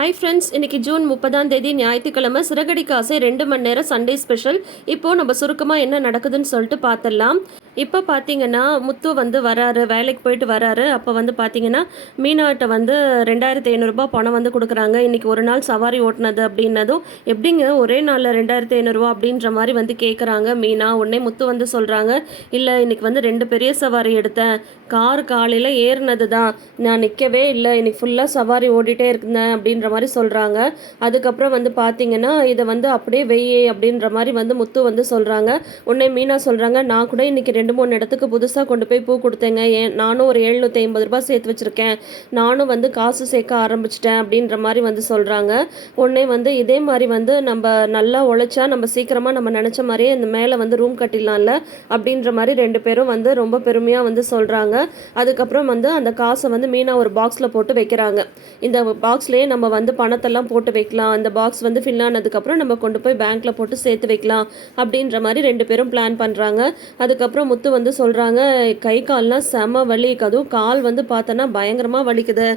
Hi friends இன்னைக்கு June முப்பதாம் தேதி ஞாயிற்றுக்கிழமை சிறகடி காசை ரெண்டு மணி நேரம் சண்டே ஸ்பெஷல் இப்போ நம்ம சுருக்கமாக என்ன நடக்குதுன்னு சொல்லிட்டு பார்த்துடலாம். இப்போ பார்த்தீங்கன்னா முத்து வந்து வராரு வேலைக்கு போயிட்டு வராரு. அப்போ வந்து பார்த்தீங்கன்னா மீனாட்ட வந்து ரெண்டாயிரத்தி ஐநூறுரூபா பணம் வந்து கொடுக்குறாங்க. இன்னைக்கு ஒரு நாள் சவாரி ஓட்டினது அப்படின்னதும் எப்படிங்க ஒரே நாளில் ரெண்டாயிரத்தி ஐநூறுரூவா அப்படின்ற மாதிரி வந்து கேட்குறாங்க மீனா. உடனே முத்து வந்து சொல்கிறாங்க இல்லை இன்னைக்கு வந்து ரெண்டு பெரிய சவாரி எடுத்தேன். கார் காலையில் ஏறினது தான் நான் நிற்கவே இல்லை. இன்னைக்கு ஃபுல்லாக சவாரி ஓடிட்டே இருந்தேன். அப்படின்ற மாதிரி சொல்கிறாங்க அதுக்கப்புறம் வந்து பார்த்தீங்கன்னா இதை வந்து அப்படியே வெய்யே அப்படின்ற மாதிரி வந்து முத்து வந்து சொல்கிறாங்க உடனே மீனா சொல்கிறாங்க நான் கூட இன்றைக்கி ரெண்டு மூணு இடத்துக்கு புதுசாக கொண்டு போய் பூ கொடுத்தேங்க. ஏன் நானும் ஒரு எழுநூற்றி ஐம்பது ரூபாய் சேர்த்து வச்சுருக்கேன். நானும் வந்து காசு சேர்க்க ஆரம்பிச்சிட்டேன் அப்படின்ற மாதிரி வந்து சொல்கிறாங்க உடனே வந்து இதே மாதிரி வந்து நம்ம நல்லா உழைச்சா நம்ம சீக்கிரமாக நம்ம நினச்ச மாதிரியே இந்த மேலே வந்து ரூம் கட்டிடலாம்ல அப்படின்ற மாதிரி ரெண்டு பேரும் வந்து ரொம்ப பெருமையாக வந்து சொல்கிறாங்க அதுக்கப்புறம் வந்து அந்த காசை வந்து மீனா ஒரு பாக்ஸில் போட்டு வைக்கிறாங்க. இந்த பாக்ஸ்லேயே நம்ம வந்து பணத்தெல்லாம் போட்டு வைக்கலாம். அந்த பாக்ஸ் வந்து ஃபில் ஆனதுக்கப்புறம் நம்ம கொண்டு போய் பேங்க்கில் போட்டு சேர்த்து வைக்கலாம் அப்படின்ற மாதிரி ரெண்டு பேரும் பிளான் பண்ணுறாங்க அதுக்கப்புறம் முத்து வந்து சொல்கிறாங்க கை கால்லாம் செம வலி அதுவும் கால் வந்து பார்த்தோன்னா பயங்கரமாக வலிக்குது.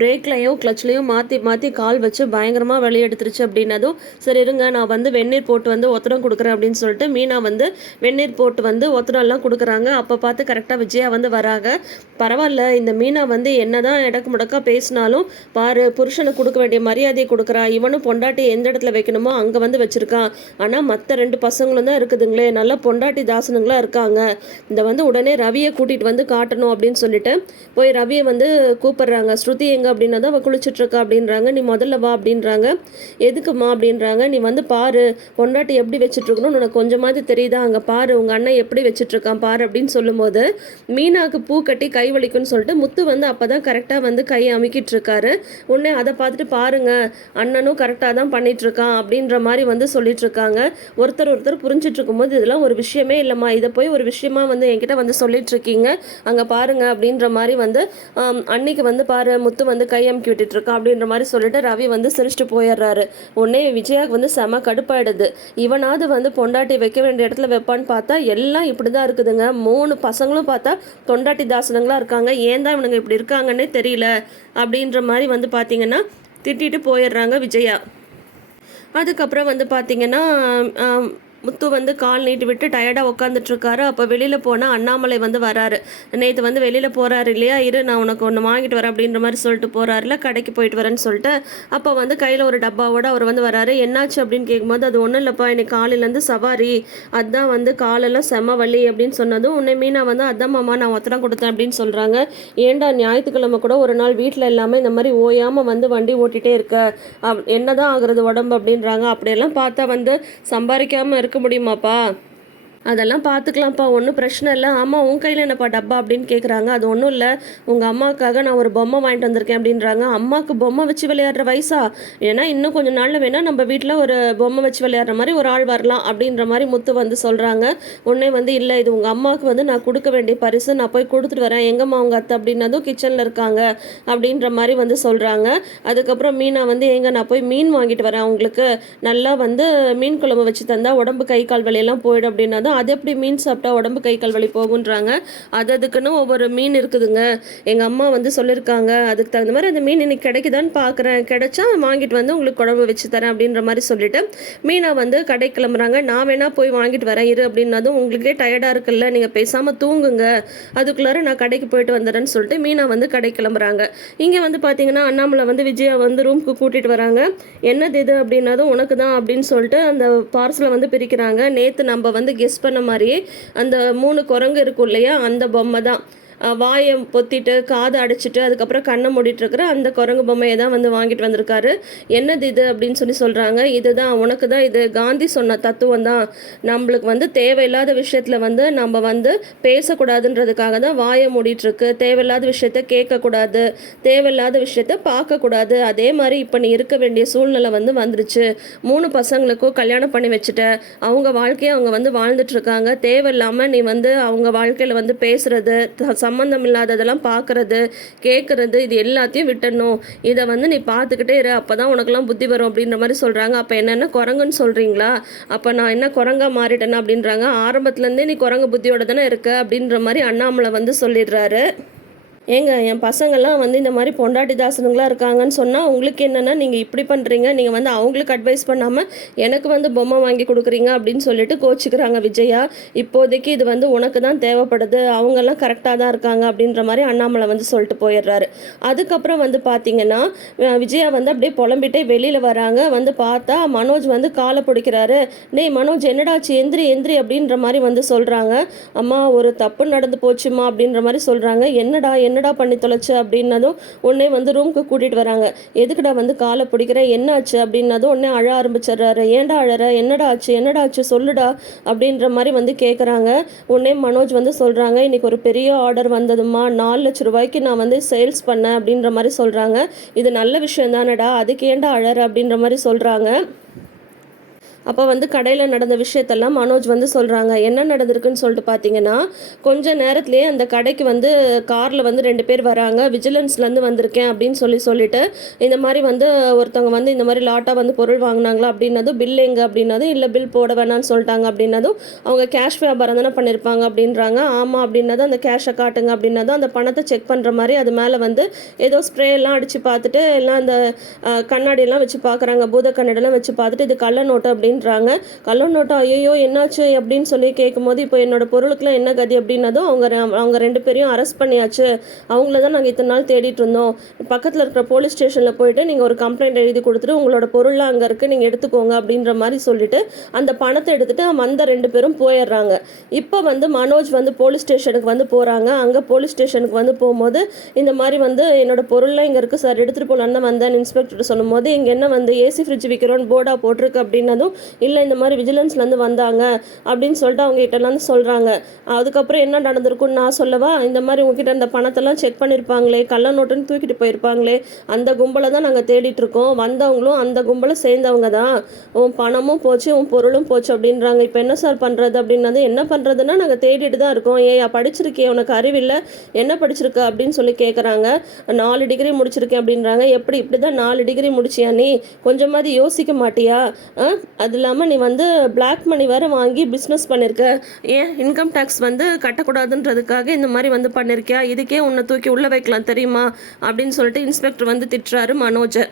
பிரேக்லையும் கிளச்லையும் மாற்றி மாற்றி கால் வச்சு பயங்கரமாக வலி எடுத்துருச்சு அப்படின்னதும் சரி இருங்க நான் வந்து வெந்நீர் போட்டு வந்து ஒத்தடம் கொடுக்குறேன் அப்படின்னு சொல்லிட்டு மீனா வந்து வெந்நீர் போட்டு வந்து ஒத்தடம்லாம் கொடுக்குறாங்க. அப்போ பார்த்து கரெக்டாக விஜயா வந்து வராங்க. பரவாயில்ல இந்த மீனா வந்து என்ன தான் இடக்கு முடக்கா பேசினாலும் பாரு புருஷனுக்கு கொடுக்க வேண்டிய மரியாதையை கொடுக்குறா. இவனும் பொண்டாட்டி எந்த இடத்துல வைக்கணுமோ அங்கே வந்து வச்சுருக்கான். ஆனால் மற்ற ரெண்டு பசங்களும் தான் இருக்குதுங்களே நல்ல பொண்டாட்டி தாசனுங்களா இருக்காங்க. இந்த வந்து உடனே ரவியை கூட்டிகிட்டு வந்து காட்டணும் அப்படின்னு சொல்லிட்டு போய் ரவியை வந்து கூப்பிடுறாங்க. ஸ்ருதி எங்க அப்படின்னா தான் அவள் குளிச்சுட்டு இருக்கா அப்படின்றாங்க. நீ முதல்ல வா அப்படின்றாங்க. எதுக்குமா அப்படின்றாங்க. நீ வந்து பாரு பொண்டாட்டி எப்படி வச்சுட்டு இருக்கணும்னு உனக்கு கொஞ்சமாவது தெரியுதா? அங்கே பாரு உங்கள் அண்ணன் எப்படி வச்சுட்டு இருக்கான் பாரு அப்படின்னு சொல்லும்போது மீனாக்கு பூ கட்டி கை வலிக்கும்னு சொல்லிட்டு முத்து வந்து அப்போ தான் கரெக்டாக வந்து கையை அமுக்கிட்டு இருக்காரு உடனே அதை பார்த்துட்டு பாருங்க அண்ணனும் கரெக்டாக தான் பண்ணிட்டு இருக்கான் அப்படின்ற மாதிரி வந்து சொல்லிட்டு இருக்காங்க ஒருத்தர் ஒருத்தர் புரிஞ்சிட்டு இருக்கும்போது இதெல்லாம் ஒரு விஷயமே இல்லைம்மா. இதை போய் ஒரு விஷயம் வந்து என்கிட்ட வந்து சொல்லிட்டு இருக்கீங்க அங்கே பாருங்க அப்படின்ற மாதிரி வந்து அன்னைக்கு வந்து பாரு முத்து வந்து கை அமுக்கி விட்டுட்டு இருக்கான் அப்படின்ற மாதிரி சொல்லிட்டு ரவி வந்து சிரிச்சிட்டு போயிடுறாரு. உடனே விஜயாவுக்கு வந்து செம கடுப்பாயிடுது. இவனாவது வந்து பொண்டாட்டி வைக்க வேண்டிய இடத்துல வைப்பான்னு பார்த்தா எல்லாம் இப்படி தான் இருக்குதுங்க. மூணு பசங்களும் பார்த்தா தொண்டாட்டி தாசனங்களா இருக்காங்க. ஏன் தான் இவனுங்க இப்படி இருக்காங்கன்னே தெரியல. அப்படின்ற மாதிரி வந்து பார்த்தீங்கன்னா திட்டிட்டு போயிடுறாங்க விஜயா. அதுக்கப்புறம் வந்து பார்த்தீங்கன்னா முத்து வந்து கால் நீட்டி விட்டு டயர்டாக உட்காந்துட்ருக்காரு அப்போ வெளியில் போனால் அண்ணாமலை வந்து வராரு. நேற்று வந்து வெளியில் போகிறாரு இல்லையா? இரு நான் உனக்கு ஒன்று வாங்கிட்டு வரேன் அப்படின்ற மாதிரி சொல்லிட்டு போகிறாருல கடைக்கு போயிட்டு வரேன்னு சொல்லிட்டு. அப்போ வந்து கையில் ஒரு டப்பாவோட அவர் வந்து வராரு. என்னாச்சு அப்படின்னு கேட்கும்போது அது ஒன்றும் இல்லைப்பா இன்னைக்கு காலையிலேருந்து சவாரி. அதான் வந்து காலெல்லாம் செம வலி அப்படின்னு சொன்னதும் உன்னை மீனா வந்து அதான் மாமா நான் ஒத்தடம் கொடுத்தேன் அப்படின்னு சொல்கிறாங்க ஏன்டா ஞாயிற்றுக்கிழமை கூட ஒரு நாள் வீட்டில் எல்லாமே இந்த மாதிரி ஓயாமல் வந்து வண்டி ஓட்டிகிட்டே இருக்க? அப்- என்னதான் ஆகுறது உடம்பு அப்படின்றாங்க. அப்படியெல்லாம் பார்த்தா வந்து சம்பாதிக்காமல் இருக்க முடியுமாப்பா? அதெல்லாம் பார்த்துக்கலாம்ப்பா ஒன்றும் பிரச்சனை இல்லை. ஆமாம் உன் கையில் என்னப்பா டப்பா அப்படின்னு கேட்குறாங்க அது ஒன்றும் இல்லை. உங்கள் அம்மாவுக்காக நான் ஒரு பொம்மை வாங்கிட்டு வந்திருக்கேன் அப்படின்றாங்க. அம்மாவுக்கு பொம்மை வச்சு விளையாடுற வயசா? ஏன்னா இன்னும் கொஞ்சம் நாளில் வேணால் நம்ம வீட்டில் ஒரு பொம்மை வச்சு விளையாடுற மாதிரி ஒரு ஆள் வரலாம் அப்படின்ற மாதிரி முத்து வந்து சொல்கிறாங்க உடனே வந்து இல்லை இது உங்கள் அம்மாவுக்கு வந்து நான் கொடுக்க வேண்டிய பரிசு. நான் போய் கொடுத்துட்டு வரேன். எங்கம்மா உங்கள் அத்தை அப்படின்னதும் கிச்சனில் இருக்காங்க. அப்படின்ற மாதிரி வந்து சொல்கிறாங்க அதுக்கப்புறம் மீனா வந்து எங்க நான் போய் மீன் வாங்கிட்டு வரேன். உங்களுக்கு நல்லா வந்து மீன் குழம்பு வச்சு தந்தால் உடம்பு கை கால் வலியெல்லாம் போயிடும் அப்படின்னா அது எப்படி மீன் சாப்பிட்டா உடம்பு கை கால் வலி போகுன்றாங்க அது அதுக்குன்னு ஒவ்வொரு மீன் இருக்குதுங்க. எங்கள் அம்மா வந்து சொல்லியிருக்காங்க அதுக்கு தகுந்த மாதிரி அந்த மீன் இன்னைக்கு கிடைக்குதான்னு பார்க்குறேன் கிடைச்சா வாங்கிட்டு வந்து உங்களுக்கு குழம்பு வச்சு தரேன் அப்படின்ற மாதிரி சொல்லிட்டு மீனா வந்து கடை கிளம்புறாங்க. நான் வேணா போய் வாங்கிட்டு வரேன் இரு அப்படின்னதும் உங்களுக்கே டயர்டாக இருக்குல்ல நீங்கள் பேசாமல் தூங்குங்க. அதுக்குள்ளார நான் கடைக்கு போயிட்டு வந்துடுறேன்னு சொல்லிட்டு மீனா வந்து கடை கிளம்புறாங்க. இங்கே வந்து பார்த்தீங்கன்னா அண்ணாமலை வந்து விஜயா வந்து ரூமுக்கு கூட்டிகிட்டு வராங்க. என்னது இது அப்படின்னதும் உனக்கு தான் அப்படின்னு சொல்லிட்டு அந்த பார்சலை வந்து பிரிக்கிறாங்க. நேற்று நம்ம வந்து பண்ண மாதிரியே அந்த மூணு குரங்கு இருக்கும் இல்லையா? அந்த பொம்மை தான். வாயை பொத்திட்டு காதை அடைச்சிட்டு அதுக்கப்புறம் கண்ணை மூடிட்டு இருக்கிற அந்த குரங்கு பொம்மையை தான் வந்து வாங்கிட்டு வந்திருக்காரு. என்னது இது அப்படின்னு சொல்லி சொல்கிறாங்க இதுதான் உனக்கு தான் இது. காந்தி சொன்ன தத்துவம் தான். நம்மளுக்கு வந்து தேவையில்லாத விஷயத்தில் வந்து நம்ம வந்து பேசக்கூடாதுன்றதுக்காக தான் வாயை மூடிட்டுருக்கு தேவையில்லாத விஷயத்த கேட்கக்கூடாது. தேவையில்லாத விஷயத்த பார்க்கக்கூடாது. அதே மாதிரி இப்போ நீ இருக்க வேண்டிய சூழ்நிலை வந்து வந்துருச்சு. மூணு பசங்களுக்கும் கல்யாணம் பண்ணி வச்சுட்ட. அவங்க வாழ்க்கையை அவங்க வந்து வாழ்ந்துட்டுருக்காங்க தேவையில்லாமல் நீ வந்து அவங்க வாழ்க்கையில் வந்து பேசுகிறது சம்மந்தம் இல்லாததெல்லாம் பார்க்கறது கேட்கறது இது எல்லாத்தையும் விட்டணும் இதை வந்து நீ பார்த்துக்கிட்டே இரு அப்போ தான் உனக்கெல்லாம் புத்தி வரும் அப்படின்ற மாதிரி சொல்கிறாங்க அப்போ என்னென்ன குரங்குன்னு சொல்கிறீங்களா அப்போ நான் என்ன குரங்கா மாறிட்டேன்னா அப்படின்றாங்க. ஆரம்பத்துலேருந்தே நீ குரங்கு புத்தியோட தானே இருக்க அப்படின்ற மாதிரி அண்ணாமலை வந்து சொல்லிடுறாரு. ஏங்க என் பசங்கள்லாம் வந்து இந்த மாதிரி பொண்டாட்டி தாசனுங்களாக இருக்காங்கன்னு சொன்னால் உங்களுக்கு என்னென்னா நீங்கள் இப்படி பண்ணுறீங்க நீங்கள் வந்து அவங்களுக்கு அட்வைஸ் பண்ணாமல் எனக்கு வந்து பொம்மை வாங்கி கொடுக்குறீங்க அப்படின்னு சொல்லிட்டு கோச்சிக்கிறாங்க விஜயா. இப்போதைக்கு இது வந்து உனக்கு தான் தேவைப்படுது அவங்கெல்லாம் கரெக்டாக தான் இருக்காங்க அப்படின்ற மாதிரி அண்ணாமலை வந்து சொல்லிட்டு போயிடுறாரு. அதுக்கப்புறம் வந்து பார்த்தீங்கன்னா விஜயா வந்து அப்படியே புலம்பிட்டே வெளியில் வராங்க. வந்து பார்த்தா மனோஜ் வந்து காலை பிடிக்கிறாரு. நெய் மனோஜ் என்னடாச்சு எந்திரி எந்திரி அப்படின்ற மாதிரி வந்து சொல்கிறாங்க அம்மா ஒரு தப்பு நடந்து போச்சுமா அப்படின்ற மாதிரி சொல்கிறாங்க என்னடா என்னடா பண்ணி தொலைச்ச அப்படின்னதும் உடனே வந்து ரூம்க்கு கூட்டிகிட்டு வராங்க. எதுக்குடா வந்து காலை பிடிக்கிற? என்ன ஆச்சு அப்படின்னதும் உடனே அழ ஆரம்பிச்சிடுறாரு. ஏன்டா அழற? என்னடா ஆச்சு? என்னடா ஆச்சு? சொல்லுடா அப்படின்ற மாதிரி வந்து கேட்குறாங்க உடனே மனோஜ் வந்து சொல்கிறாங்க இன்னைக்கு ஒரு பெரிய ஆர்டர் வந்ததுமா நாலு லட்ச ரூபாய்க்கு நான் வந்து சேல்ஸ் பண்ணேன் அப்படின்ற மாதிரி சொல்கிறாங்க இது நல்ல விஷயம் தானடா? அதுக்கு ஏன்டா அழற அப்படின்ற மாதிரி சொல்கிறாங்க அப்போ வந்து கடையில் நடந்த விஷயத்தெல்லாம் மனோஜ் வந்து சொல்கிறாங்க என்ன நடந்திருக்குன்னு சொல்லிட்டு பார்த்தீங்கன்னா கொஞ்ச நேரத்துலேயே அந்த கடைக்கு வந்து காரில் வந்து ரெண்டு பேர் வராங்க. விஜிலன்ஸ்லேருந்து வந்திருக்கேன் அப்படின்னு சொல்லி சொல்லிட்டு இந்த மாதிரி வந்து ஒருத்தவங்க வந்து இந்த மாதிரி லாட்டாக வந்து பொருள் வாங்கினாங்களா அப்படின்னதும் பில் எங்கே? அப்படின்னதும் இல்லை பில் போட வேணாம்னு சொல்லிட்டாங்க அப்படின்னதும் அவங்க கேஷ் வியாபாரம் தானே பண்ணியிருப்பாங்க அப்படின்றாங்க. ஆமாம் அப்படின்னதும் அந்த கேஷை காட்டுங்க அப்படின்னதும் அந்த பணத்தை செக் பண்ணுற மாதிரி அது மேலே வந்து ஏதோ ஸ்ப்ரே எல்லாம் அடித்து பார்த்துட்டு எல்லாம் அந்த கண்ணாடியெல்லாம் வச்சு பார்க்குறாங்க பூத கண்ணாடியெல்லாம் வச்சு பார்த்துட்டு இது கள்ள நோட்டு அப்படின்றாங்க. கள்ள நோட்டு ஐயோ என்னாச்சு அப்படின்னு சொல்லி கேட்கும்போது இப்போ என்னோட பொருளுக்குலாம் என்ன கதி அப்படின்னதும் அவங்க அவங்க ரெண்டு பேரையும் அரெஸ்ட் பண்ணியாச்சு. அவங்கள தான் நாங்கள் இத்தனை நாள் தேடிட்டு இருந்தோம். பக்கத்தில் இருக்கிற போலீஸ் ஸ்டேஷனில் போயிட்டு நீங்கள் ஒரு கம்ப்ளைண்ட் எழுதி கொடுத்துட்டு உங்களோட பொருள்லாம் அங்கே இருக்குது நீங்கள் எடுத்துக்கோங்க அப்படின்ற மாதிரி சொல்லிட்டு அந்த பணத்தை எடுத்துட்டு வந்த ரெண்டு பேரும் போயிடுறாங்க. இப்போ வந்து மனோஜ் வந்து போலீஸ் ஸ்டேஷனுக்கு வந்து போகிறாங்க அங்கே போலீஸ் ஸ்டேஷனுக்கு வந்து போகும்போது இந்த மாதிரி வந்து என்னோட பொருள்லாம் இங்கே இருக்குது சார் எடுத்துகிட்டு போகலான்னு தான் வந்தேன் இன்ஸ்பெக்டர் சொல்லும்போது இங்கே என்ன வந்து ஏசி ஃப்ரிட்ஜ் விற்கிறோன்னு போர்டாக போட்டிருக்கு அப்படின்னதும் இல்லை இந்த மாதிரி விஜிலன்ஸ்லேருந்து வந்தாங்க அப்படின்னு சொல்லிட்டு அவங்க கிட்டலாம் சொல்கிறாங்க அதுக்கப்புறம் என்ன நடந்திருக்குன்னு நான் சொல்லவா? இந்த மாதிரி உங்ககிட்ட இந்த பணத்தெல்லாம் செக் பண்ணியிருப்பாங்களே கள்ள நோட்டுன்னு தூக்கிட்டு போயிருப்பாங்களே அந்த கும்பலை தான் நாங்கள் தேடிட்டு இருக்கோம். வந்தவங்களும் அந்த கும்பலை சேர்ந்தவங்க தான். உன் பணமும் போச்சு உன் பொருளும் போச்சு அப்படின்றாங்க. இப்போ என்ன சார் பண்ணுறது அப்படின்னது என்ன பண்ணுறதுன்னா நாங்கள் தேடிட்டு தான் இருக்கோம். ஏயா படிச்சிருக்கே உனக்கு அறிவில்லை? என்ன படிச்சிருக்க? அப்படின்னு சொல்லி கேட்குறாங்க நாலு டிகிரி முடிச்சிருக்கேன் அப்படின்றாங்க. எப்படி இப்படி தான் நாலு டிகிரி முடிச்சியா நீ? கொஞ்சமாவது யோசிக்க மாட்டியா? ஆ? அது இல்லாமல் நீ வந்து பிளாக் மணி வேறு வாங்கி பிஸ்னஸ் பண்ணியிருக்க ஏன்? இன்கம் டேக்ஸ் வந்து கட்டக்கூடாதுன்றதுக்காக இந்த மாதிரி வந்து பண்ணியிருக்கியா இதுக்கே உன்னை தூக்கி உள்ளே வைக்கலாம் தெரியுமா? அப்படின்னு சொல்லிட்டு இன்ஸ்பெக்டர் வந்து திட்டுறாரு மனோஜை.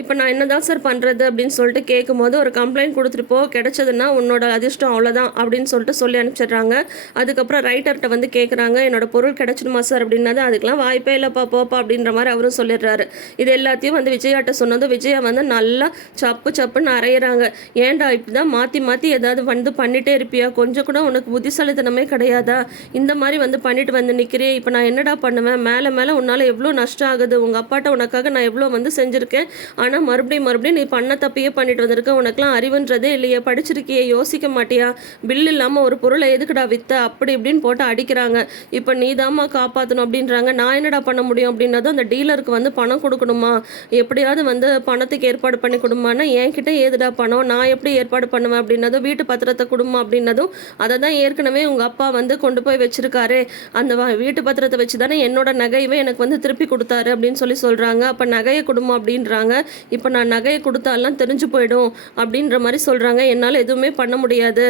இப்போ நான் என்ன தான் சார் பண்ணுறது அப்படின்னு சொல்லிட்டு கேட்கும்போது ஒரு கம்ப்ளைண்ட் கொடுத்துட்டு போ கிடைச்சதுன்னா உன்னோட அதிர்ஷ்டம் அவ்வளோதான் அப்படின்னு சொல்லிட்டு சொல்லி அனுப்பிச்சிடுறாங்க. அதுக்கப்புறம் ரைட்டர்கிட்ட வந்து கேட்குறாங்க என்னோட பொருள் கிடைச்சிடுமா சார் அப்படின்னா அதுக்கெல்லாம் வாய்ப்பே இல்லைப்பா போப்பா அப்படின்ற மாதிரி அவரும் சொல்லிடுறாரு. இது எல்லாத்தையும் வந்து விஜயாட்ட சொன்னதும் விஜயா வந்து நல்லா சப்பு சப்புன்னு அரையிறாங்க ஏன்டா இப்படி தான் மாற்றி மாற்றி ஏதாவது வந்து பண்ணிகிட்டே இருப்பியா? கொஞ்சம் கூட உனக்கு புத்திசாலித்தனமே கிடையாதா? இந்த மாதிரி வந்து பண்ணிட்டு வந்து நிற்கிறே இப்போ நான் என்னடா பண்ணுவேன்? மேலே மேலே உன்னால் எவ்வளோ நஷ்டம் ஆகுது? உங்கள் அப்பாட்ட உனக்காக நான் எவ்வளோ வந்து செஞ்சுருக்கேன்? ஆனால் மறுபடியும் மறுபடியும் நீ பண்ண தப்பையே பண்ணிட்டு வந்திருக்க. உனக்குலாம் அறிவுன்றதே இல்லையே. படிச்சிருக்கியே யோசிக்க மாட்டியா? பில் இல்லாமல் ஒரு பொருளை எதுக்குடா வித்த? அப்படி இப்படின்னு போட்டு அடிக்கிறாங்க. இப்போ நீ தாம்மா காப்பாற்றணும் அப்படின்றாங்க. நான் என்னடா பண்ண முடியும் அப்படின்னதும் அந்த டீலருக்கு வந்து பணம் கொடுக்கணுமா? எப்படியாவது வந்து பணத்துக்கு ஏற்பாடு பண்ணி கொடுமான்னா என்கிட்ட ஏதுடா பணம்? நான் எப்படி ஏற்பாடு பண்ணுவேன் அப்படின்னதும் வீட்டு பத்திரத்தை கொடுமா அப்படின்னதும் அதை தான் ஏற்கனவே உங்கள் அப்பா வந்து கொண்டு போய் வச்சிருக்காரு. அந்த வ- வீட்டு பத்திரத்தை வச்சு தானே என்னோட நகையவே எனக்கு வந்து திருப்பி கொடுத்தாரு அப்படின்னு சொல்லி சொல்கிறாங்க அப்போ நகையை கொடுமா அப்படின்றாங்க. இப்போ நான் நகையை கொடுத்தாலாம் தெரிஞ்சு போயிடும் அப்படின்ற மாதிரி சொல்கிறாங்க என்னால் எதுவுமே பண்ண முடியாது.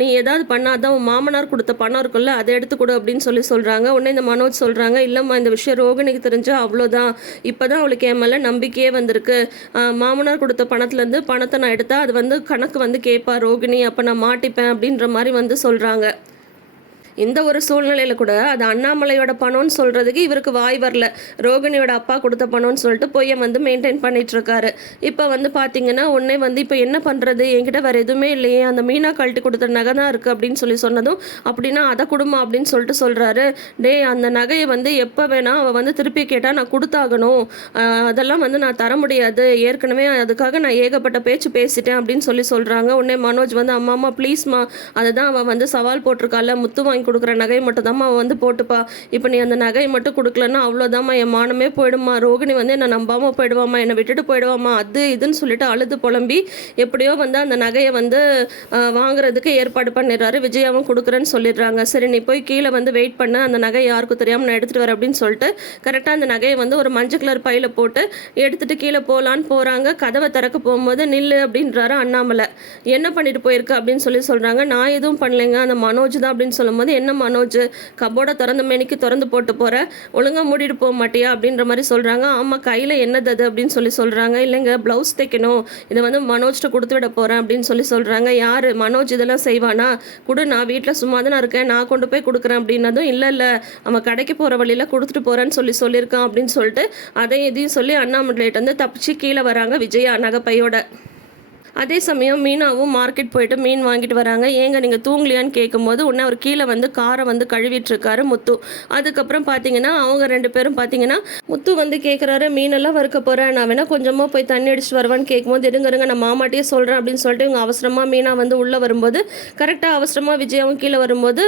நீ ஏதாவது பண்ணாதான் உன் மாமனார் கொடுத்த பணம் இருக்குல்ல அதை எடுத்து கொடு அப்படின்னு சொல்லி சொல்கிறாங்க உடனே இந்த மனோஜ் சொல்கிறாங்க இல்லைம்மா இந்த விஷயம் ரோகிணிக்கு தெரிஞ்சால் அவ்வளோதான் இப்போ தான் அவளுக்கு என் மேலே நம்பிக்கையே வந்திருக்கு. மாமனார் கொடுத்த பணத்துலேருந்து பணத்தை நான் எடுத்தால் அது வந்து கணக்கு வந்து கேட்பா ரோகிணி அப்போ நான் மாட்டிப்பேன் அப்படின்ற மாதிரி வந்து சொல்கிறாங்க இந்த ஒரு சூழ்நிலையில் கூட அது அண்ணாமலையோட பணம்னு சொல்கிறதுக்கு இவருக்கு வாய் வரல. ரோகிணியோட அப்பா கொடுத்த பணம்னு சொல்லிட்டு பொய்யை வந்து மெயின்டைன் பண்ணிகிட்ருக்காரு இப்போ வந்து பார்த்தீங்கன்னா உடனே வந்து இப்போ என்ன பண்ணுறது என்கிட்ட வேறு எதுவுமே இல்லையே. அந்த மீனா கழட்டி கொடுத்த நகை தான் இருக்குது அப்படின்னு சொல்லி சொன்னதும் அப்படின்னா அதை கொடுமா அப்படின்னு சொல்லிட்டு சொல்கிறாரு டேய் அந்த நகையை வந்து எப்போ வேணால் அவள் வந்து திருப்பி கேட்டால் நான் கொடுத்தாகணும். அதெல்லாம் வந்து நான் தர முடியாது. ஏற்கனவே அதுக்காக நான் ஏகப்பட்ட பேச்சு பேசிட்டேன் அப்படின்னு சொல்லி சொல்கிறாங்க உடனே மனோஜ் வந்து அம்மா அம்மா ப்ளீஸ்மா அதை தான் அவள் வந்து சவால் போட்டிருக்கால முத்து வாங்கி கொடுக்குற நகை மட்டும்தாம்மா அவன் வந்து போட்டுப்பா. இப்போ நீ அந்த நகையை மட்டும் கொடுக்கலன்னா அவ்வளோதாம்மா என் மானமே போயிடுமா ரோகிணி வந்து என்னை நம்பாமல் போயிடுவாம்மா என்னை விட்டுட்டு போயிடுவாம்மா. அது இதுன்னு சொல்லிட்டு அழுது புலம்பி எப்படியோ வந்து அந்த நகையை வந்து வாங்குறதுக்கு ஏற்பாடு பண்ணிடுறாரு. விஜயாவும் கொடுக்குறேன்னு சொல்லிடுறாங்க. சரி நீ போய் கீழே வந்து வெயிட் பண்ண. அந்த நகை யாருக்கும் தெரியாமல் நான் எடுத்துகிட்டு வரேன் அப்படின்னு சொல்லிட்டு கரெக்டாக அந்த நகையை வந்து ஒரு மஞ்சள் கலர் பையில் போட்டு எடுத்துட்டு கீழே போகலான்னு போகிறாங்க கதவை திறக்க போகும்போது நில்லு அப்படின்றாரு அண்ணாமலை. என்ன பண்ணிட்டு போயிருக்க அப்படின்னு சொல்லி சொல்கிறாங்க நான் எதுவும் பண்ணலைங்க. அந்த மனோஜ் தான் அப்படின்னு சொல்லும்போது என்ன மனோஜ்? கபோர்டை திறந்த மேனிக்கு திறந்து போட்டு போகிற ஒழுங்காக மூடிட்டு போக மாட்டியா? அப்படின்ற மாதிரி சொல்கிறாங்க ஆமாம் கையில் என்னது அது அப்படின்னு சொல்லி சொல்கிறாங்க இல்லைங்க ப்ளவுஸ் தைக்கணும். இதை வந்து மனோஜ்கிட்ட கொடுத்து விட போகிறேன் அப்படின்னு சொல்லி சொல்கிறாங்க யார்? மனோஜ் இதெல்லாம் செய்வானா? கொடு நான் வீட்டில் சும்மா தான் இருக்கேன். நான் கொண்டு போய் கொடுக்குறேன் அப்படின்னதும் இல்லை இல்லை அவன் கடைக்கு போகிற வழியில் கொடுத்துட்டு போகிறேன்னு சொல்லி சொல்லியிருக்கான் அப்படின்னு சொல்லிட்டு அதையும் இதையும் சொல்லி அண்ணாமலையிட்ட வந்து தப்பிச்சு கீழே வராங்க விஜயா நகைப்பையோட அதே சமயம் மீனாவும் மார்க்கெட் போயிட்டு மீன் வாங்கிட்டு வராங்க. ஏங்க நீங்கள் தூங்கலையான்னு கேட்கும்போது உடனே அவர் கீழே வந்து காரை வந்து கழுவிட்டுருக்காரு முத்து. அதுக்கப்புறம் பார்த்தீங்கன்னா அவங்க ரெண்டு பேரும் பார்த்தீங்கன்னா முத்து வந்து கேட்குறாரு மீனெல்லாம் வறுக்க போகிறேன் நான் வேணால் கொஞ்சமாக போய் தண்ணி அடிச்சுட்டு வருவான்னு கேட்கும்போது இருங்க இருங்க நான் மாமாட்டியே சொல்கிறேன் அப்படின்னு சொல்லிட்டு இவங்க அவசரமாக மீனா வந்து உள்ளே வரும்போது கரெக்டாக அவசரமாக விஜயாவும் கீழே வரும்போது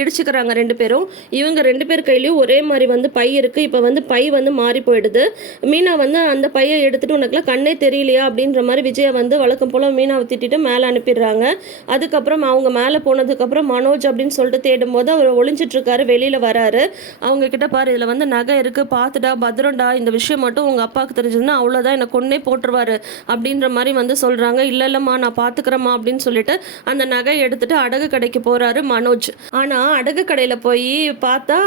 இடிச்சுக்கிறாங்க ரெண்டு பேரும். இவங்க ரெண்டு பேர் கையிலையும் ஒரே மாதிரி வந்து பை இருக்குது இப்போ வந்து பை வந்து மாறி போயிடுது. மீனா வந்து அந்த பையை எடுத்துகிட்டு உனக்குலாம் கண்ணே தெரியலையா? அப்படின்ற மாதிரி விஜயா வந்து வழக்கம் போல் மீனாவை திட்டிட்டு மேலே அனுப்பிடுறாங்க. அதுக்கப்புறம் அவங்க மேலே போனதுக்கப்புறம் மனோஜ் அப்படின்னு சொல்லிட்டு தேடும்போது அவர் ஒளிஞ்சிட்ருக்காரு வெளியில் வராரு. அவங்க கிட்ட பாரு இதில் வந்து நகை இருக்குது பார்த்துடா பத்திரம்டா இந்த விஷயம் மட்டும் உங்கள் அப்பாவுக்கு தெரிஞ்சதுன்னா அவ்வளோதான் என்னை கொன்னே போட்டுருவாரு அப்படின்ற மாதிரி வந்து சொல்கிறாங்க இல்லை இல்லைம்மா நான் பார்த்துக்கிறேம்மா அப்படின்னு சொல்லிட்டு அந்த நகை எடுத்துட்டு அடகு கடைக்கு போகிறாரு மனோஜ். ஆனால் அடகு கடையில் போய் பார்த்தா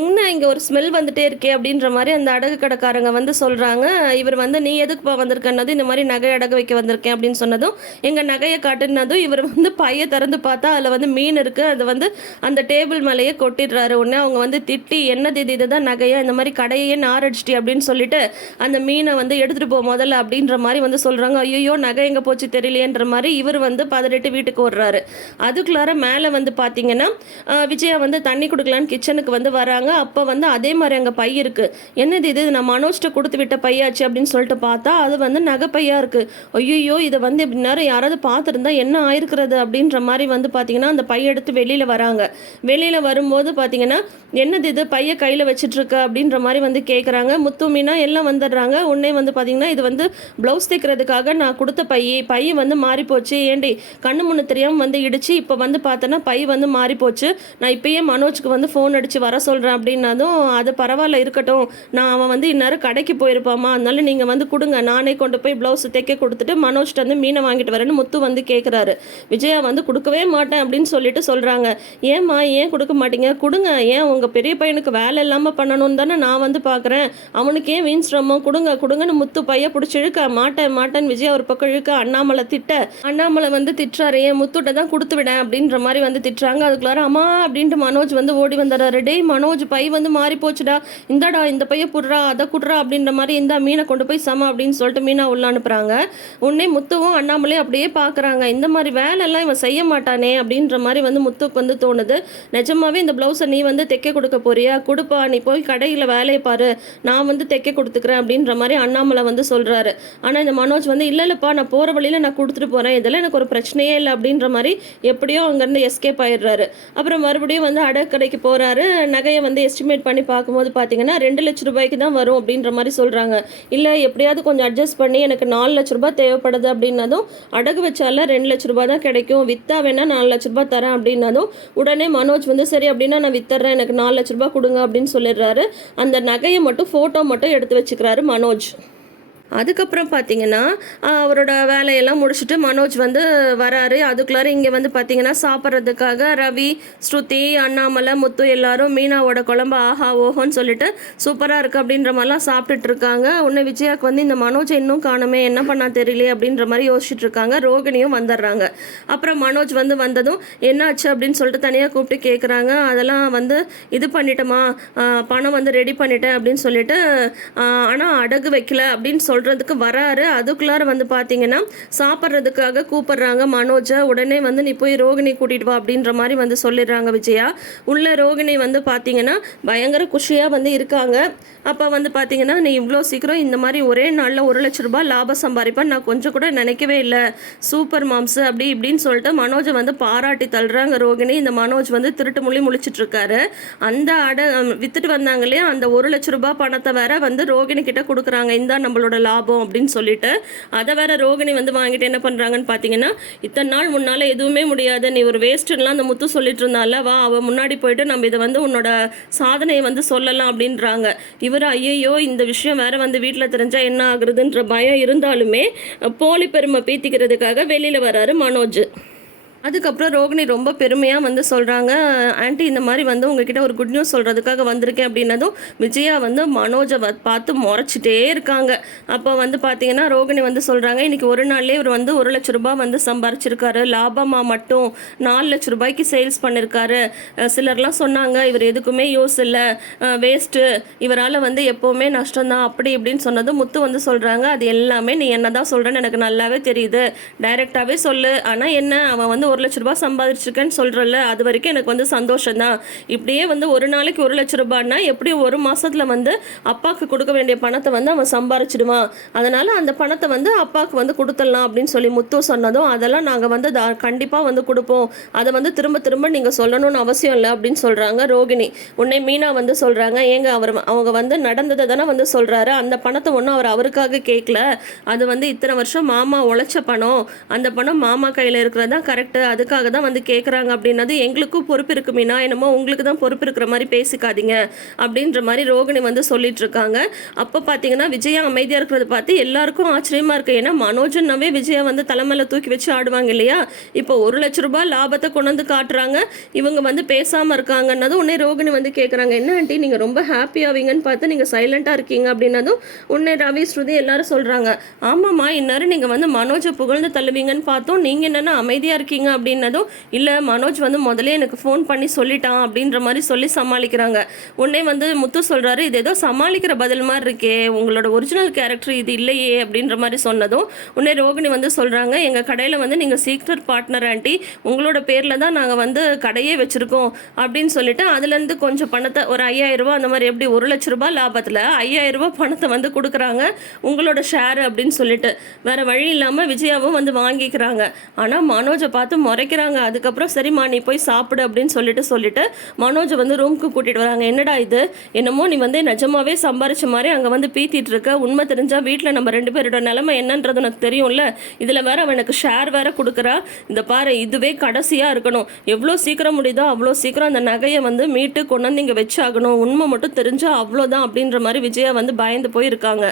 என்ன இங்கே ஒரு ஸ்மெல் வந்துட்டே இருக்கே அப்படின்ற மாதிரி அந்த அடகு கடைக்காரங்க வந்து சொல்கிறாங்க இவர் வந்து நீ எதுக்குப்பா வந்திருக்கன்னது? இந்த மாதிரி நகை அடகு வைக்க வந்திருக்கேன் அப்படின்னு சொன்னதும் எங்கள் நகையை காட்டுனதும் இவர் வந்து பையை திறந்து பார்த்தா அதில் வந்து மீன் இருக்குது அது வந்து அந்த டேபிள் மேலேயே கொட்டிடுறாரு. உடனே அவங்க வந்து திட்டி என்ன இது இதுதான் நகையா? இந்த மாதிரி கடையே நாரடிச்சிட்டி அப்படின்னு சொல்லிட்டு அந்த மீனை வந்து எடுத்துகிட்டு போ முதல்ல அப்படின்ற மாதிரி வந்து சொல்கிறாங்க ஐயோ நகை எங்கே போச்சு தெரியலையேன்ற மாதிரி இவர் வந்து பதறிட்டு வீட்டுக்கு ஓடுறாரு. அதுக்குள்ளார மேலே வந்து பார்த்தீங்கன்னா விஜயா வந்து தண்ணி கொடுக்கலான்னு கிச்சனுக்கு வந்து வராங்க. அப்போ வந்து அதே மாதிரி அங்கே பை இருக்குது என்னது இது? நான் மனோஜ்ட்ட கொடுத்து விட்ட பையாச்சு? அப்படின்னு சொல்லிட்டு பார்த்தா அது வந்து நகை பையா இருக்குது ஐயோ இதை வந்து இப்படி நேரம் யாராவது பார்த்துருந்தா என்ன ஆயிருக்கிறது அப்படின்ற மாதிரி வந்து பார்த்தீங்கன்னா அந்த பைய எடுத்து வெளியில் வராங்க. வெளியில் வரும்போது பார்த்தீங்கன்னா என்னது இது? பைய கையில் வச்சுட்ருக்க? அப்படின்ற மாதிரி வந்து கேட்குறாங்க முத்து மீனா எல்லாம் வந்துடுறாங்க. உன்னே வந்து பார்த்தீங்கன்னா இது வந்து ப்ளவுஸ் தைக்கிறதுக்காக நான் கொடுத்த பை. பை வந்து மாறி போச்சு. ஏண்டி கண்ணு முன்னு தெரியாமல் வந்து இடிச்சு இப்போ வந்து பார்த்தோன்னா பை வந்து மாறி போச்சு. நான் இப்பயே மனோஜ்க்கு வந்து ஃபோன் அடித்து வர சொல்கிறேன் அப்படின்னதும் அது பரவாயில்ல இருக்கட்டும். நான் அவன் வந்து இந்நேரம் கடைக்கு போயிருப்பாமா அதனால நீங்கள் வந்து கொடுங்க. நானே கொண்டு போய் ப்ளவுஸ் தைக்க கொடுத்துட்டு மனோஜ்கிட்ட வந்து மீனை வாங்கிட்டு வரேன்னு முத்து வந்து கேட்குறாரு விஜயா வந்து கொடுக்கவே மாட்டேன் அப்படின்னு சொல்லிட்டு சொல்கிறாங்க ஏம்மா ஏன் கொடுக்க மாட்டீங்க? கொடுங்க. ஏன் உங்கள் பெரிய பையனுக்கு வேலை இல்லாமல் பண்ணணும்னு தானே நான் வந்து பார்க்குறேன் அவனுக்கு ஏன் வீண் சிரமம்? கொடுங்க கொடுங்கன்னு முத்து பைய பிடிச்சி இழுக்க மாட்டேன் மாட்டேன் விஜயா ஒரு பக்கம் இழுக்க அண்ணாமலை திட்ட. அண்ணாமலை வந்து திட்டுறாரு. ஏன் முத்துட்ட தான் கொடுத்து விடேன் அப்படின்ற மாதிரி வந்து திட்டுறாங்க. அதுக்குள்ளார அம்மா அப்படின்ட்டு மனோஜ் வந்து ஓடி வந்துடுறாரு. டேய் மனோஜ் பை வந்து மாறி போச்சுடா. இந்தாடா இந்த பைய புடுறா அதை குடுறா அப்படின்ற மாதிரி இந்த மீனை கொண்டு போய் சம அப்படின்னு சொல்லிட்டு மீனா உள்ள அனுப்புறாங்க. உடனே முத்துவும் அண்ணாமலையும் அப்படியே பார்க்குறாங்க. இந்த மாதிரி வேலையெல்லாம் இவன் செய்ய மாட்டானே அப்படின்ற மாதிரி வந்து முத்துக்கு வந்து தோணுது. நிஜமாவே இந்த ப்ளவுஸை நீ வந்து தைக்க கொடுக்க போறியா? கொடுப்பா நீ போய் கடையில் வேலையை பாரு. நான் வந்து தைக்க கொடுத்துக்கிறேன் அப்படின்ற மாதிரி அண்ணாமலை வந்து சொல்கிறாரு ஆனால் இந்த மனோஜ் வந்து இல்லை இல்லைப்பா நான் போகிற வழியில் நான் கொடுத்துட்டு போகிறேன் இதெல்லாம் எனக்கு ஒரு பிரச்சனையே இல்லை அப்படின்ற மாதிரி எப்படியோ அங்கேருந்து எஸ்கேப் ஆயிடுறாரு. அப்புறம் மறுபடியும் வந்து அடக்கடைக்கு போகிறாரு நகையை வந்து எஸ்டிமேட் பண்ணி பார்க்கும்போது பார்த்தீங்கன்னா ரெண்டு லட்ச ரூபாய்க்கு தான் வரும் அப்படின்ற மாதிரி சொல்கிறாங்க இல்லை எப்படியாவது கொஞ்சம் அட்ஜஸ்ட் பண்ணி எனக்கு நாலு லட்ச ரூபாய் தேவைப்படுது அப்படின்னதும் அடகு வச்சால ரெண்டு லட்ச ரூபாய் தான் கிடைக்கும். வித்தா வேணா நாலு லட்ச ரூபாய் தரேன் அப்படின்னதும் உடனே மனோஜ் வந்து சரி அப்படின்னா நான் வித்தர்றேன். எனக்கு நாலு லட்ச ரூபாய் கொடுங்க அப்படின்னு சொல்லிடுறாரு. அந்த நகையை மட்டும் ஃபோட்டோ மட்டும் எடுத்து வச்சுக்கிறாரு மனோஜ். அதுக்கப்புறம் பார்த்தீங்கன்னா அவரோட வேலையெல்லாம் முடிச்சுட்டு மனோஜ் வந்து வராரு. அதுக்குள்ளார இங்கே வந்து பார்த்தீங்கன்னா சாப்பிட்றதுக்காக ரவி ஸ்ருதி அண்ணாமலை முத்து எல்லாரும் மீனாவோட குழம்பு ஆஹா ஓஹோன்னு சொல்லிட்டு சூப்பராக இருக்குது அப்படின்ற மாதிரிலாம் சாப்பிட்டுட்டு இருக்காங்க. உன்னை விஜயாக்கு வந்து இந்த மனோஜ் இன்னும் காணுமே என்ன பண்ணா தெரியலையே அப்படின்ற மாதிரி யோசிச்சுட்டு இருக்காங்க. ரோகிணியும் வந்துடுறாங்க. அப்புறம் மனோஜ் வந்து வந்ததும் என்னாச்சு? அப்படின்னு சொல்லிட்டு தனியாக கூப்பிட்டு கேட்குறாங்க அதெல்லாம் வந்து இது பண்ணிட்டோமா? பணம் வந்து ரெடி பண்ணிட்டேன் அப்படின்னு சொல்லிட்டு ஆனால் அடகு வைக்கல அப்படின்னு சொல்கிறதுக்கு வராரு. அதுக்குள்ளார வந்து பார்த்தீங்கன்னா சாப்பிட்றதுக்காக கூப்பிடுறாங்க. மனோஜை உடனே வந்து நீ போய் ரோகிணி கூட்டிட்டு வா அப்படின்ற மாதிரி வந்து சொல்லிடுறாங்க விஜயா. உள்ள ரோகிணி வந்து பார்த்தீங்கன்னா பயங்கர குஷியாக வந்து இருக்காங்க. அப்போ வந்து பார்த்தீங்கன்னா நீ இவ்வளோ சீக்கிரம் இந்த மாதிரி ஒரே நாளில் ஒரு லட்ச ரூபாய் லாபம் சம்பாதிப்பேன் நான் கொஞ்சம் கூட நினைக்கவே இல்லை. சூப்பர் மாம்ஸ் அப்படி இப்படின்னு சொல்லிட்டு மனோஜை வந்து பாராட்டி தள்ளுறாங்க ரோகிணி. இந்த மனோஜ் வந்து திருட்டு மொழி முழிச்சிட்டு இருக்காரு. அந்த அடை வித்துட்டு வந்தாங்க இல்லையா? அந்த ஒரு லட்ச ரூபாய் பணத்தை வேற வந்து ரோகிணி கிட்ட கொடுக்குறாங்க. இந்த நம்மளோட லாபம் அப்படின்னு சொல்லிட்டு அதை வேற ரோகிணி வந்து வாங்கிட்டு என்ன பண்ணுறாங்கன்னு பார்த்தீங்கன்னா இத்தனை நாள் முன்னால் எதுவுமே முடியாது. நீ ஒரு வேஸ்ட்டுலாம் அந்த முத்து சொல்லிட்டு இருந்தால வா அவள் முன்னாடி போயிட்டு நம்ம இதை வந்து உன்னோட சாதனையை வந்து சொல்லலாம் அப்படின்றாங்க. இவர் ஐயையோ இந்த விஷயம் வேற வந்து வீட்டில் தெரிஞ்சால் என்ன ஆகுறதுன்ற பயம் இருந்தாலுமே போலி பெருமை பீத்திக்கிறதுக்காக வெளியில் வராரு மனோஜ். அதுக்கப்புறம் ரோகிணி ரொம்ப பெருமையாக வந்து சொல்கிறாங்க ஆண்டி இந்த மாதிரி வந்து உங்ககிட்ட ஒரு குட் நியூஸ் சொல்கிறதுக்காக வந்திருக்கேன் அப்படின்னதும் விஜயா வந்து மனோஜை வ- பார்த்து முறைச்சிட்டே இருக்காங்க. அப்போ வந்து பார்த்தீங்கன்னா ரோகிணி வந்து சொல்கிறாங்க இன்றைக்கி ஒரு நாள்லேயே இவர் வந்து ஒரு லட்ச ரூபாய் வந்து சம்பாரிச்சிருக்காரு. லாபமாக மட்டும் நாலு லட்ச ரூபாய்க்கு சேல்ஸ் பண்ணியிருக்காரு சிலர்லாம் சொன்னாங்க இவர் எதுக்குமே யூஸ் இல்லை வேஸ்ட்டு இவரால் வந்து எப்போவுமே நஷ்டம்தான். அப்படி இப்படின்னு சொன்னதும் முத்து வந்து சொல்கிறாங்க அது எல்லாமே நீ என்ன தான் சொல்கிறேன்னு எனக்கு நல்லாவே தெரியுது. டைரெக்டாகவே சொல்லு. ஆனால் என்ன அவன் வந்து ஒரு லட்ச ரூபாய் சம்பாதிச்சிருக்கேன்னு சொல்கிறல்ல அது வரைக்கும் எனக்கு வந்து சந்தோஷம் தான் இப்படியே வந்து ஒரு நாளைக்கு ஒரு லட்ச ரூபாய்னா எப்படி ஒரு மாதத்தில் வந்து அப்பாவுக்கு கொடுக்க வேண்டிய பணத்தை வந்து அவன் சம்பாரிச்சிடுவான். அதனால் அந்த பணத்தை வந்து அப்பாவுக்கு வந்து கொடுத்துடலாம் அப்படின்னு சொல்லி முத்து சொன்னதும் அதெல்லாம் நாங்கள் வந்து தா- கண்டிப்பாக வந்து கொடுப்போம். அதை வந்து திரும்ப திரும்ப நீங்கள் சொல்லணும்னு அவசியம் இல்லை அப்படின்னு சொல்கிறாங்க ரோகிணி. உன்னை மீனா வந்து சொல்கிறாங்க ஏங்க அவர் அவங்க வந்து நடந்ததை தானே வந்து சொல்கிறாரு அந்த பணத்தை ஒன்றும் அவர் அவருக்காக கேட்கல அது வந்து இத்தனை வருஷம் மாமா உழைச்ச பணம் அந்த பணம் மாமா கையில் இருக்கிறத கரெக்ட் அதுக்காக தான் வந்து கேட்குறாங்க அப்படின்னது எங்களுக்கும் பொறுப்பு இருக்கு மீனா. என்னமோ உங்களுக்கு தான் பொறுப்பு இருக்கிற மாதிரி பேசிக்காதீங்க அப்படின்ற மாதிரி ரோகிணி வந்து சொல்லிட்டு இருக்காங்க. அப்போ பார்த்தீங்கன்னா விஜயா அமைதியாக இருக்கிறத பார்த்து எல்லாருக்கும் ஆச்சரியமாக இருக்கு. ஏன்னா மனோஜன்னாவே விஜயா வந்து தலைமையில் தூக்கி வச்சு ஆடுவாங்க இல்லையா? இப்போ ஒரு லட்ச ரூபாய் லாபத்தை கொண்டு வந்து காட்டுறாங்க. இவங்க வந்து பேசாமல் இருக்காங்கன்னதும் உடனே ரோகிணி வந்து கேட்குறாங்க என்ன ஆண்டி நீங்கள் ரொம்ப ஹாப்பி ஆவீங்கன்னு பார்த்து நீங்கள் சைலண்ட்டாக இருக்கீங்க அப்படின்னதும் உன்னை ரவி ஸ்ருதி எல்லாரும் சொல்கிறாங்க ஆமாம்மா இந்நேரம் நீங்கள் வந்து மனோஜை புகழ்ந்து தள்ளுவீங்கன்னு பார்த்தோம். நீங்கள் என்னென்னா அமைதியாக இருக்கீங்க அப்படின்னதும் இல்லை மனோஜ் வந்து முதல்ல எனக்கு ஃபோன் பண்ணி சொல்லிட்டான் அப்படின்ற மாதிரி சொல்லி சமாளிக்கிறாங்க. உடனே வந்து முத்து சொல்றாரு இது ஏதோ சமாளிக்கிற பதில் மாதிரி இருக்கே உங்களோட ஒரிஜினல் கேரக்டர் இது இல்லையே அப்படின்ற மாதிரி சொன்னதும் உடனே ரோகிணி வந்து சொல்றாங்க எங்கள் கடையில் வந்து நீங்கள் சீக்ரெட் பார்ட்னர் ஆண்டி உங்களோட பேரில் தான் நாங்கள் வந்து கடையே வச்சுருக்கோம் அப்படின்னு சொல்லிட்டு அதுலேருந்து கொஞ்சம் பணத்தை ஒரு ஐயாயிரம் ரூபாய் அந்த மாதிரி எப்படி ஒரு லட்ச ரூபாய் லாபத்தில் ஐயாயிரம் பணத்தை வந்து கொடுக்குறாங்க உங்களோட ஷேர் அப்படின்னு சொல்லிட்டு. வேற வழி இல்லாமல் விஜயாவும் வந்து வாங்கிக்கிறாங்க. ஆனால் மனோஜை பார்த்து முறைக்கிறாங்க. அதுக்கப்புறம் சரிம்மா நீ போய் சாப்பிடு அப்படின்னு சொல்லிட்டு சொல்லிட்டு மனோஜை வந்து ரூம்க்கு கூட்டிகிட்டு வராங்க. என்னடா இது? என்னமோ நீ வந்து நிஜமாவே சம்பாரிச்ச மாதிரி அங்கே வந்து பீத்திட்டு இருக்க. உண்மை தெரிஞ்சால் வீட்டில் நம்ம ரெண்டு பேரோட நிலைமை என்னன்றது உனக்கு தெரியும்ல? இதில் வேற அவனுக்கு ஷேர் வேற கொடுக்குறா. இந்த பாரு இதுவே கடைசியாக இருக்கணும். எவ்வளோ சீக்கிரம் முடியுதோ அவ்வளோ சீக்கிரம் அந்த நகையை வந்து மீட்டு கொண்டாந்து இங்கே வச்சாகணும். உண்மை மட்டும் தெரிஞ்சால் அவ்வளோதான் அப்படின்ற மாதிரி விஜயா வந்து பயந்து போயிருக்காங்க.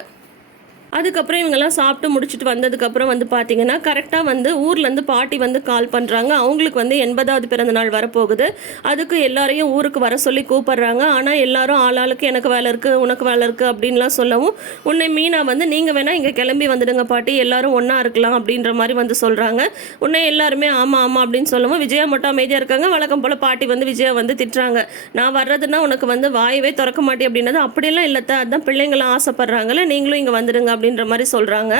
அதுக்கப்புறம் இவங்கெல்லாம் சாப்பிட்டு முடிச்சுட்டு வந்ததுக்கப்புறம் வந்து பார்த்தீங்கன்னா கரெக்டாக வந்து ஊர்லேருந்து பாட்டி வந்து கால் பண்ணுறாங்க அவங்களுக்கு வந்து எண்பதாவது பிறந்த நாள் வரப்போகுது. அதுக்கு எல்லாரையும் ஊருக்கு வர சொல்லி கூப்பிட்றாங்க. ஆனால் எல்லாரும் ஆளாளுக்கு எனக்கு வேலை இருக்குது உனக்கு வேலை இருக்குது அப்படின்லாம் சொல்லவும் உன்னை மீனா வந்து நீங்கள் வேணால் இங்கே கிளம்பி வந்துடுங்க பாட்டி. எல்லாரும் ஒன்றா இருக்கலாம் அப்படின்ற மாதிரி வந்து சொல்கிறாங்க உன்னை எல்லாருமே ஆமாம் ஆமாம் அப்படின்னு சொல்லவும் விஜயா மட்டும் அமைதியாக இருக்காங்க. வழக்கம் போல் பாட்டி வந்து விஜயா வந்து திட்டுறாங்க. நான் வர்றதுன்னா உனக்கு வந்து வாயவே திறக்க மாட்டேன் அப்படின்னது அப்படியெல்லாம் இல்லத்த அதான் பிள்ளைங்களாம் ஆசைப்படுறாங்கல்ல நீங்களும் இங்கே வந்துடுங்க அப்படின்ற மாதிரி சொல்கிறாங்க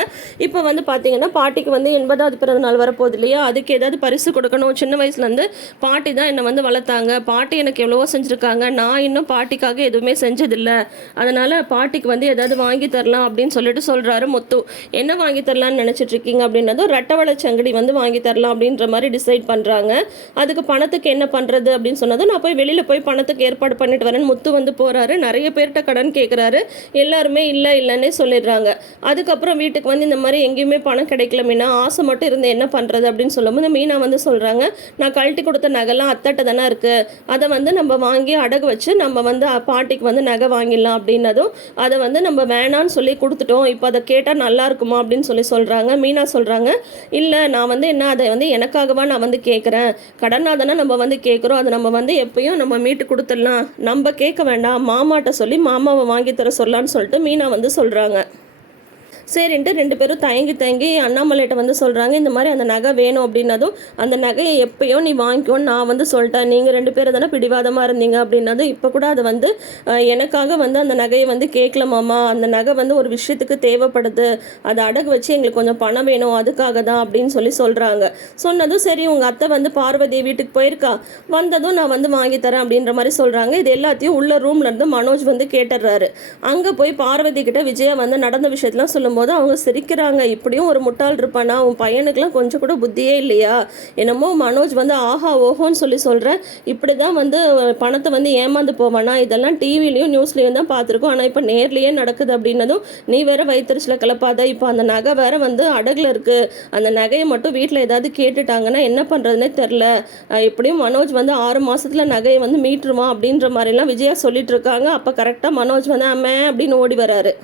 இப்போ வந்து பார்த்தீங்கன்னா பாட்டிக்கு வந்து எண்பதாவது பிறந்த நாள் வரப்போகுது இல்லையா? அதுக்கு ஏதாவது பரிசு கொடுக்கணும். சின்ன வயசுலேருந்து பாட்டி தான் என்னை வந்து வளர்த்தாங்க. பாட்டி எனக்கு எவ்வளவோ செஞ்சுருக்காங்க. நான் இன்னும் பாட்டிக்காக எதுவுமே செஞ்சதில்லை. அதனால் பாட்டிக்கு வந்து ஏதாவது வாங்கி தரலாம் அப்படின்னு சொல்லிட்டு சொல்கிறாரு முத்து. என்ன வாங்கி தரலாம்னு நினச்சிட்டு இருக்கீங்க அப்படின்றதும் ரெட்டவளை சங்கடி வந்து வாங்கி தரலாம் அப்படின்ற மாதிரி டிசைட் பண்ணுறாங்க அதுக்கு பணத்துக்கு என்ன பண்ணுறது அப்படின்னு சொன்னதும் நான் போய் வெளியில் போய் பணத்துக்கு ஏற்பாடு பண்ணிட்டு வரேன் முத்து வந்து போகிறாரு நிறைய பேர்கிட்ட கடன் கேட்குறாரு எல்லாருமே இல்லை இல்லைன்னே சொல்லிடுறாங்க. அதுக்கப்புறம் வீட்டுக்கு வந்து இந்த மாதிரி எங்கேயுமே பணம் கிடைக்கல மீனா. ஆசை மட்டும் இருந்து என்ன பண்ணுறது அப்படின்னு சொல்லும்போது மீனா வந்து சொல்கிறாங்க நான் கழட்டி கொடுத்த நகைலாம் அத்தட்டை தானே இருக்குது அதை வந்து நம்ம வாங்கி அடகு வச்சு நம்ம வந்து பாட்டிக்கு வந்து நகை வாங்கிடலாம் அப்படின்னதும் அதை வந்து நம்ம வேணான்னு சொல்லி கொடுத்துட்டோம். இப்போ அதை கேட்டால் நல்லா இருக்குமா? அப்படின்னு சொல்லி சொல்கிறாங்க மீனா சொல்கிறாங்க இல்லை நான் வந்து என்ன அதை வந்து எனக்காகவா நான் வந்து கேட்குறேன் கடனாக தானே நம்ம வந்து கேட்குறோம் அதை நம்ம வந்து எப்பயும் நம்ம மீட்டு கொடுத்துடலாம். நம்ம கேட்க வேண்டாம். மாமாட்ட சொல்லி மாமாவை வாங்கி தர சொல்லலான்னு சொல்லிட்டு மீனா வந்து சொல்கிறாங்க சரின்ட்டு ரெண்டு பேரும் தயங்கி தயங்கி அண்ணாமலைகிட்ட வந்து சொல்கிறாங்க இந்த மாதிரி அந்த நகை வேணும் அப்படின்னதும் அந்த நகையை எப்பயோ நீ வாங்கிக்கோன்னு நான் வந்து சொல்லிட்டேன் நீங்கள் ரெண்டு பேரும் தானே பிடிவாதமாக இருந்தீங்க அப்படின்னதும் இப்போ கூட அது வந்து எனக்காக வந்து அந்த நகையை வந்து கேட்கல மாமா அந்த நகை வந்து ஒரு விஷயத்துக்கு தேவைப்படுது அதை அடகு வச்சு எங்களுக்கு கொஞ்சம் பணம் வேணும் அதுக்காக தான் அப்படின்னு சொல்லி சொல்கிறாங்க சொன்னதும் சரி உங்கள் அத்தை வந்து பார்வதி வீட்டுக்கு போயிருக்கா வந்ததும் நான் வந்து வாங்கி தரேன் அப்படின்ற மாதிரி சொல்கிறாங்க இது எல்லாத்தையும் உள்ள ரூம்லேருந்து மனோஜ் வந்து கேட்டுடுறாரு. அங்கே போய் பார்வதி கிட்ட விஜயா வந்து நடந்த விஷயத்தெல்லாம் சொல்லும்போது அவங்க சிரிக்கிறாங்க. இப்படியும் ஒரு முட்டாள் இருப்பானா? உன் பையனுக்குலாம் கொஞ்சம் கூட புத்தியே இல்லையா? என்னமோ மனோஜ் வந்து ஆஹா ஓஹோன்னு சொல்லி சொல்கிறேன் இப்படி தான் வந்து பணத்தை வந்து ஏமாந்து போவானா? இதெல்லாம் டிவிலையும் நியூஸ்லேயும் தான் பார்த்துருக்கோம். ஆனால் இப்போ நேர்லேயே நடக்குது அப்படின்னதும் நீ வேற வயிற்றுச்சில் கிளப்பாத. இப்போ அந்த நகை வேற வந்து அடகுல இருக்கு. அந்த நகையை மட்டும் வீட்டில் ஏதாவது கேட்டுட்டாங்கன்னா என்ன பண்ணுறதுனே தெரில. எப்படியும் மனோஜ் வந்து ஆறு மாதத்தில் நகையை வந்து மீட்டுருமா அப்படின்ற மாதிரிலாம் விஜயா சொல்லிட்டு இருக்காங்க. அப்போ கரெக்டாக மனோஜ் வந்து அம்மே அப்படின்னு ஓடி வராரு.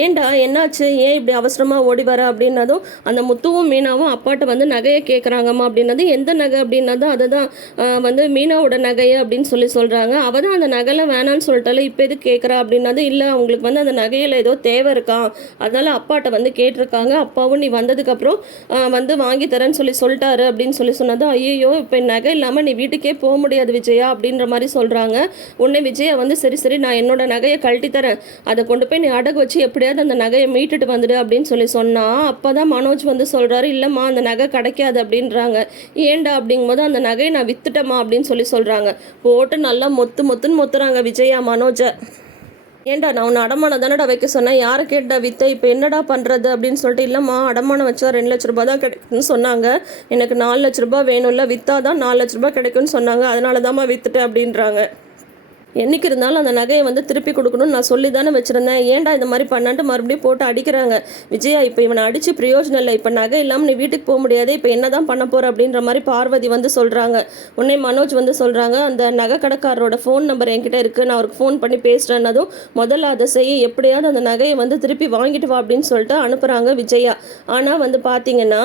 ஏன்டா என்னாச்சு? ஏன் இப்படி அவசரமாக ஓடி வர? அப்படின்னதும் அந்த முத்துவும் மீனாவும் அப்பாட்ட வந்து நகையை கேட்குறாங்கம்மா அப்படின்னது எந்த நகை? அப்படின்னதும் அதுதான் தான் வந்து மீனாவோட நகையை அப்படின்னு சொல்லி சொல்கிறாங்க அவள் தான் அந்த நகைலாம் வேணான்னு சொல்லிட்டால இப்போ எது கேட்குறா அப்படின்னது இல்லை அவங்களுக்கு வந்து அந்த நகையில் ஏதோ தேவை இருக்கா? அதனால் அப்பாட்ட வந்து கேட்டிருக்காங்க. அப்பாவும் நீ வந்ததுக்கப்புறம் வந்து வாங்கி தரேன்னு சொல்லி சொல்லிட்டாரு அப்படின்னு சொல்லி சொன்னது ஐயோ இப்போ நகை இல்லாமல் நீ வீட்டுக்கே போக முடியாது விஜயா அப்படின்ற மாதிரி சொல்கிறாங்க உன்னை விஜயா வந்து சரி சரி நான் என்னோட நகையை கழட்டி தரேன். அதை கொண்டு போய் நீ அடகு வச்சு எப்படியாவது அந்த நகையை மீட்டுட்டு வந்துடு அப்படின்னு சொல்லி சொன்னால் அப்போ தான் மனோஜ் வந்து சொல்கிறாரு இல்லைம்மா அந்த நகை கிடைக்காது அப்படின்றாங்க. ஏண்டா அப்படிங்கும்போது அந்த நகையை நான் வித்துட்டேம்மா அப்படின்னு சொல்லி சொல்கிறாங்க போட்டு நல்லா மொத்து மொத்துன்னு மொத்துறாங்க விஜயா மனோஜை. ஏன்டா நான் உன்னை அடமானம் தானடா வைக்க சொன்னேன். யாரை கேட்டா வித்த? இப்போ என்னடா பண்ணுறது அப்படின்னு சொல்லிட்டு இல்லைம்மா அடமானம் வச்சா ரெண்டு லட்ச ரூபா தான் கிடைக்கும்னு சொன்னாங்க. எனக்கு நாலு லட்ச ரூபா வேணும்ல வித்தா தான் நாலு லட்ச ரூபா கிடைக்கும்னு சொன்னாங்க. அதனால தான்மா வித்துட்டேன் அப்படின்றாங்க. என்னைக்கு இருந்தாலும் அந்த நகையை வந்து திருப்பி கொடுக்கணும்னு நான் சொல்லி தானே வச்சுருந்தேன். ஏன்டா இந்த மாதிரி பண்ணான்ட்டு மறுபடியும் போட்டு அடிக்கிறாங்க. விஜயா இப்போ இவனை அடித்து பிரயோஜனம் இல்லை. இப்போ நகை இல்லாமல் நீ வீட்டுக்கு போக முடியாது. இப்போ என்ன தான் பண்ண போகிற அப்படின்ற மாதிரி பார்வதி வந்து சொல்கிறாங்க உடனே மனோஜ் வந்து சொல்கிறாங்க அந்த நகை கடைக்காரரோட ஃபோன் நம்பர் என்கிட்ட இருக்குது நான் அவருக்கு ஃபோன் பண்ணி பேசுகிறேன்னதும் முதல்ல அதை செய்ய எப்படியாவது அந்த நகையை வந்து திருப்பி வாங்கிட்டு வா அப்படின்னு சொல்லிட்டு அனுப்புகிறாங்க விஜயா. ஆனால் வந்து பார்த்தீங்கன்னா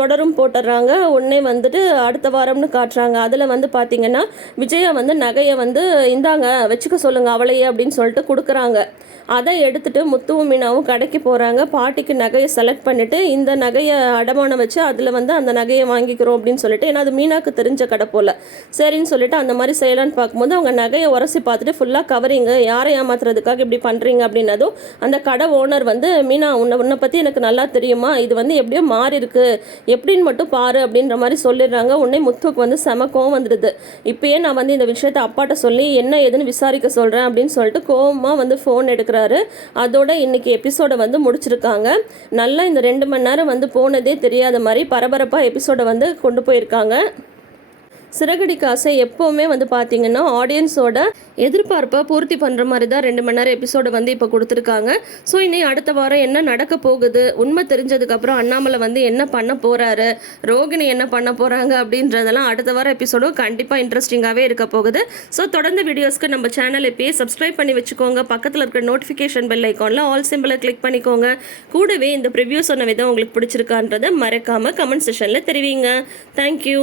தொடரும் போட்டுடுறாங்க உடனே வந்துட்டு அடுத்த வாரம்னு காட்டுறாங்க. அதில் வந்து பார்த்தீங்கன்னா விஜயா வந்து நகையை வந்து இந்த வச்சுக்க சொல்லுங்க அவளையே அப்படின்னு சொல்லிட்டு கொடுக்குறாங்க. அதை எடுத்துட்டு முத்துவும் மீனாவும் கடைக்கு போகிறாங்க பாட்டிக்கு நகையை செலக்ட் பண்ணிவிட்டு இந்த நகையை அடமானம் வச்சு அதில் வந்து அந்த நகையை வாங்கிக்கிறோம் அப்படின்னு சொல்லிட்டு ஏன்னா அது மீனாக்கு தெரிஞ்ச கடை போல். சரின்னு சொல்லிட்டு அந்த மாதிரி செய்யலான்னு பார்க்கும்போது அவங்க நகையை உரசி பார்த்துட்டு ஃபுல்லாக கவரிங்க யாரை ஏமாத்துறதுக்காக இப்படி பண்ணுறீங்க அப்படின்னதும் அந்த கடை ஓனர் வந்து மீனா உன்னை உன்னை பற்றி எனக்கு நல்லா தெரியுமா? இது வந்து எப்படியோ மாறி இருக்கு. எப்படின்னு மட்டும் பாரு அப்படின்ற மாதிரி சொல்லிடுறாங்க. உடனே முத்துவுக்கு வந்து செம கோவம் வந்துடுது. இப்பயே நான் வந்து இந்த விஷயத்த அப்பாட்ட சொல்லி என்ன ஏதுன்னு விசாரிக்க சொல்கிறேன் அப்படின்னு சொல்லிட்டு கோவமாக வந்து ஃபோன் எடுக்கிறாரு அதோட இன்னைக்கு எபிசோடை வந்து முடிச்சிருக்காங்க. நல்லா இந்த ரெண்டு மணி நேரம் வந்து போனதே தெரியாத மாதிரி பரபரப்பாக எபிசோடை வந்து கொண்டு போயிருக்காங்க. சிறகடி காசை எப்போவுமே வந்து பார்த்தீங்கன்னா ஆடியன்ஸோட எதிர்பார்ப்பை பூர்த்தி பண்ணுற மாதிரி தான் ரெண்டு மணி நேரம் எபிசோடை வந்து இப்போ கொடுத்துருக்காங்க. ஸோ இனி அடுத்த வாரம் என்ன நடக்க போகுது? உண்மை தெரிஞ்சதுக்கப்புறம் அண்ணாமலை வந்து என்ன பண்ண போகிறாரு ரோகிணி என்ன பண்ண போகிறாங்க அப்படின்றதெல்லாம் அடுத்த வாரம் எபிசோடும் கண்டிப்பாக இன்ட்ரெஸ்டிங்காகவே இருக்க போகுது. ஸோ தொடர்ந்து வீடியோஸ்க்கு நம்ம சேனல் இப்பயே சப்ஸ்கிரைப் பண்ணி வச்சுக்கோங்க. பக்கத்தில் இருக்கிற நோட்டிஃபிகேஷன் பெல் ஐக்கானில் ஆல் சிம்பிளை கிளிக் பண்ணிக்கோங்க. கூடவே இந்த ப்ரிவ்யூ சொன்ன விதம் உங்களுக்கு பிடிச்சிருக்கான்றதை மறக்காமல் கமெண்ட் செஷனில் தெரிவிங்க. தேங்க்யூ